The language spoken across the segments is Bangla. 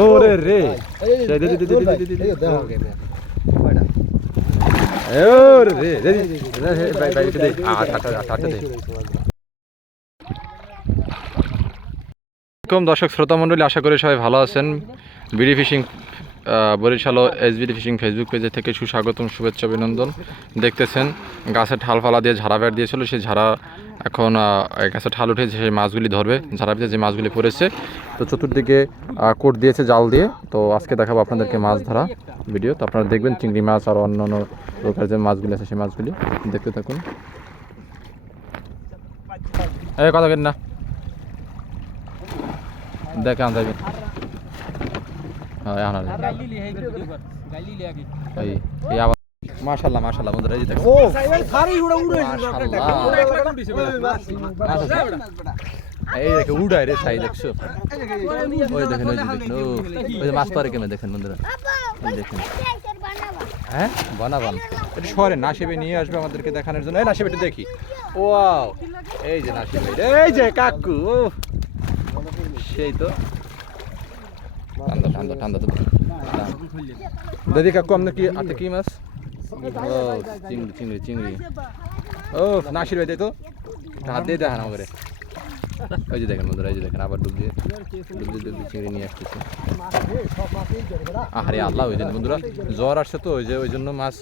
ওরে রে? ওরে ভাই ভাই দে আট আট আট দে কম দর্শক শ্রোতা মণ্ডলী আশা করি সবাই ভালো আছেন বিডি ফিশিং বরিশাল ও এসবিডি ফিশিং ফেসবুক পেজে থেকে সুস্বাগতম শুভেচ্ছা অভিনন্দন দেখতেছেন গাছের ঠালফালা দিয়ে ঝাড়া বেড় দিয়েছিল সেই ঝাড়া এখন গাছের ঠাল উঠে সেই মাছগুলি ধরবে ঝাড়া যে মাছগুলি পড়েছে। তো চতুর্দিকে কোট দিয়েছে জাল দিয়ে। তো আজকে দেখাবো আপনাদেরকে মাছ ধরা ভিডিও তো আপনারা দেখবেন চিংড়ি মাছ আর অন্য অন্য প্রকার যে মাছগুলি আছে, সেই মাছগুলি দেখতে থাকুন। এই কথা কেন না। দেখে আন যাবেন হ্যাঁ মাশাআল্লাহ মাশাআল্লাহ বন্ধুরা এই দেখো এই দেখো উড়াই রে সাই দেখছ ওই দেখেন ওই দেখেন ও ওই যে মাছ পারে কেমন দেখেন বন্ধুরা দেখেন হ্যাঁ বানাবান এটা শহরে নাসিবে নিয়ে আসবে আমাদেরকে দেখানোর জন্য এই নাসিবে একটু দেখি ওয়াও এই যে নাসিবে এই যে কাকু ও সেই তো ঠান্ডা ঠান্ডা ঠান্ডা তো দাদি কাকু আপনার কি হাতে কি মাছ ও চিংড়ি চিংড়ি চিংড়ি। ও নাসির ভাই তো? হাত দিয়ে দেখান আমাকে ওই যে দেখেন বন্ধুরা এই যে দেখেন আবার ডুব দিয়ে ডুব দিয়ে ডুব চিংড়ি নিয়ে আসতেছে। আহারে আল্লাহ ওই জন্য বন্ধুরা জ্বর আসছে তো ওই যে ওই জন্য মাছ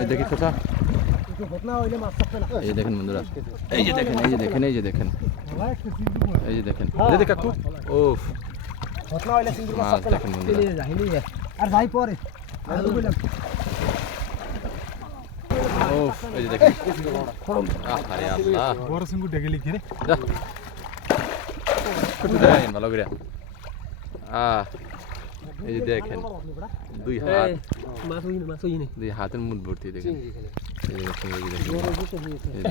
এই দেখি কোথা এই যে দেখেন বন্ধুরা এই যে দেখেন এই যে দেখেন এই যে দেখেন। এই যে দেখেন। দিদি কাকু ও মাছ দেখেন বন্ধুরা। আর যাই পরে। ও এই যে দেখেন। আহারে আল্লাহ। বড় সিঙ্গু ডেকে লিখে রে? যা। একটু দেখেন ভালো করে। আহ এই যে দেখেন দুই হাত। মুখ ভর্তি দেখেন। এই যে দেখেন, এই যে দেখেন।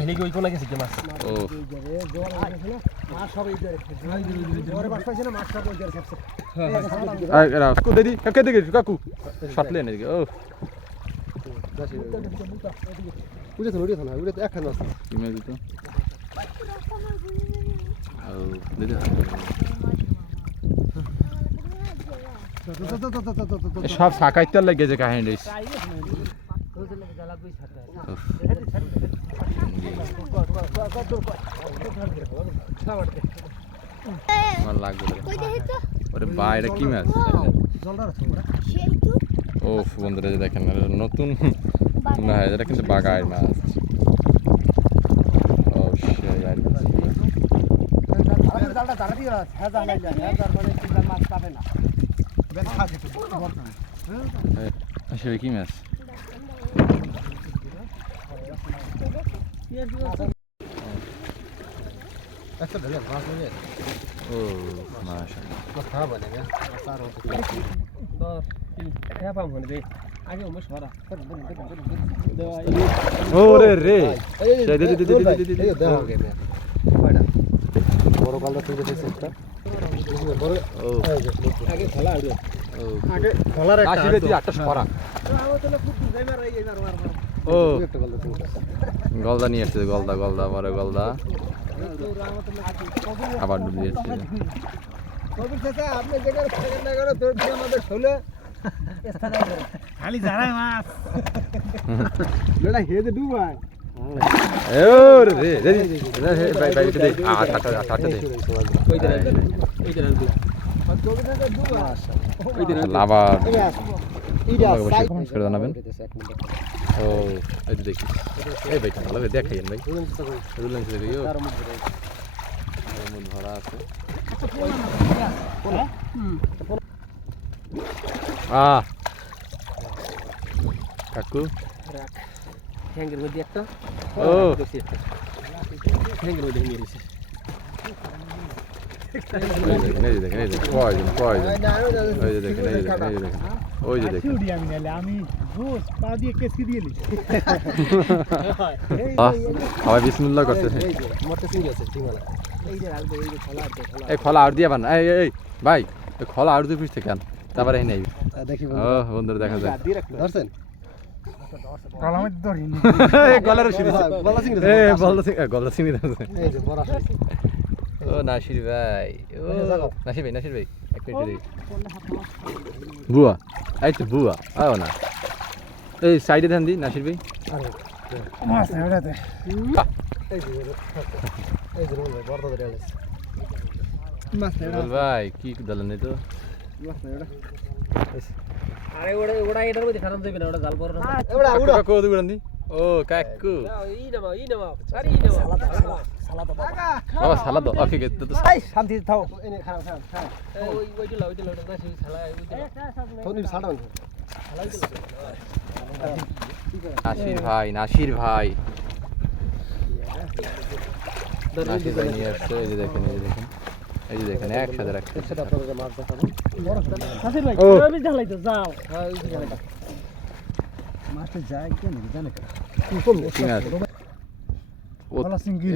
এনে কি ওই কোনা গেছে কি মাছ? ও আয়, এরা, কাকু দিদি কাকু দিদি এদিকে ও উঠে তো উঠে তো না উঠে তো একখান আছে কি মাছ দিত ও দিদি সব সাকাইতে লাগে যে কাহিনী। আমার লাগবে ওরে। বা এটা কি মাছ ও বন্ধুরা যে দেখেন নতুন। না এটা কিন্তু বাগায় মাছ কি। মাছ? ও মাশাআল্লাহ। মাছ খারাপ হয় না। গলদা নিয়ে আসছে গলদা গলদা মারে গলদা আবার ডুব দিয়েছে আপনি যেখানে আমাদের শোলে খালি জারাই মাছ। লড়া হেদে ডুবাই ওরে রে রে রে ভাই ভাই দে। আট আট আট আট দে। লাভা। কমেন্টস করে জানাবেন। ও এই তো দেখি। এই ভাই ভালো করে দেখাইন ভাই। রুলেন ও মুখ ভরা আছে আ কাকু? হ্যাঙ্গের মধ্যে একটা। ও। হ্যাঙ্গের মধ্যে দিয়ে দিয়ে আহ সিঙ্গি আছে খোলা আর দিয়ে বান এই ভাই খোলা আর দুই পিস থেকে আন তারপরে এই নেই। দেখি ও বন্ধুরা দেখা যায় ধরছেন? কলামে ধরিনি। এই গলার সিঁড়ি। গলা সিঙ্গি এ গলদা সিং গলদা সিং এই যে বড় আছে ও নাসির ভাই। ও নাসির ভাই নাসির ভাই এক মিনিট বুয়া এই তো বুয়া আও না। এই সাইডে ধ্যান দি নাসির ভাই। ভাই কি দলেন তো? শান্তি থাও। নাসির ভাই নাসির ভাই। নাসির ভাই নিয়ে আসছে এই যে দেখেন এই যে দেখেন। এই যে দেখেন একসাথে রাখছে সেটা আপনাদের মাছ দেখাবো। হাসির ভাই ও। আমি ঢালাই তো যাও। হ্যাঁ মাছটা যায় কেন জানে।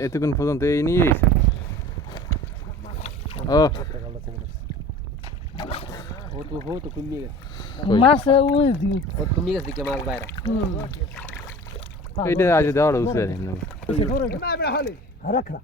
এতক্ষণ পর্যন্ত এই নিয়েই ও। ও তো হো গেছে। মাছ ওই দি ও কুমিয়ে গেছে কি মাছ বাইরে। এইটা আজ দেওয়ার উচিত না রাখ রাখ।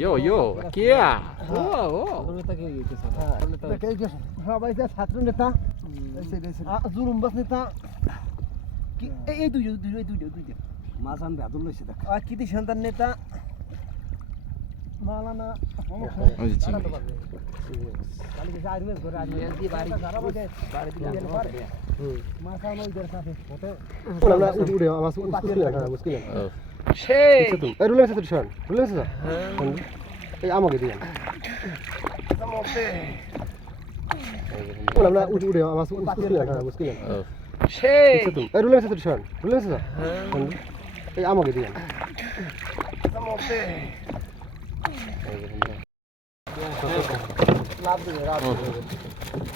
ইয়ো কিয়া ও ও ওখানে তাকে ইয়ে গেছে সবাই যে ছাত্র নেতা জুলুম বাস নেতা কি এই এই দুই দুই দুই দুই দুই মাছ আনবে আদুল লইছে দেখ আর কৃতি সন্তান নেতা মালানা ওই যে চিংড়ি না না সেই রুলে আছে তো শোন। রুলে আছে এই আমাকে দিন ওলা আমরা উড়ে উড়ে আমার মুশকিল না মুশকিল না সেই। রুলে আছে তো শোন রুলে আছে এই আমাকে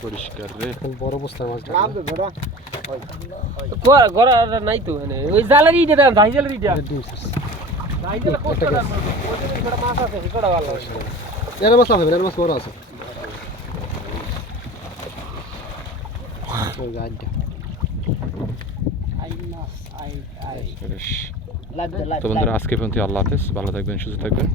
পরিষ্কার রে। বড় বস্তার মাছ গোরা নাই তো এখানে। ওই জালারি দে দাম জালারি মাছ আছে এর মাছ আছে এর মাছ বড় আছে। ওই গাড়িটা তো বন্ধুরা আজকে পর্যন্ত আল্লাহ হাফেজ। ভালো থাকবেন সুস্থ থাকবেন।